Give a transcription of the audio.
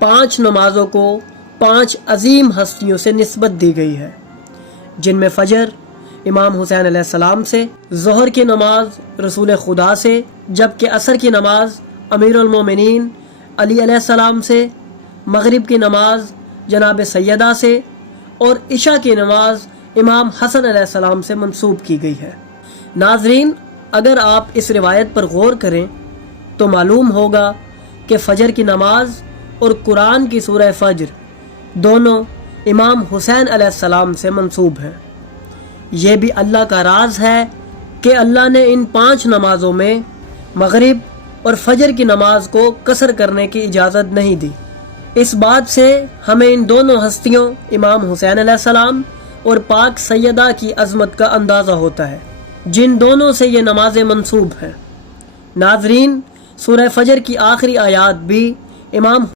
5 नमाज़ों को 5 अजीम हस्तियों से निस्बत दी गई है, जिनमें फ़जर इमाम हुसैन अलैहिस्सलाम से, ज़ोहर की नमाज रसूल खुदा से, जबकि असर की नमाज अमीरुल मोमिनीन अली अलैहिस्सलाम से, मगरिब की नमाज जनाब सैयदा से और इशा की नमाज इमाम हसन अलैहिस्सलाम से मंसूब की गई है। नाजरीन, अगर आप इस रिवायत पर गौर करें तो मालूम होगा कि फ़जर की नमाज और कुरान की सूरह फ़ज्र दोनों इमाम हुसैन अलैहिस्सलाम से मंसूब हैं। ये भी अल्लाह का राज है कि अल्लाह ने इन 5 नमाज़ों में मगरिब और फ़जर की नमाज को कसर करने की इजाज़त नहीं दी। इस बात से हमें इन दोनों हस्तियों इमाम हुसैन अलैहिस्सलाम और पाक सैयदा की अज़मत का अंदाज़ा होता है, जिन दोनों से ये नमाज़ें मंसूब हैं। नाजरीन, सूरह फ़जर की आखिरी आयात भी इमाम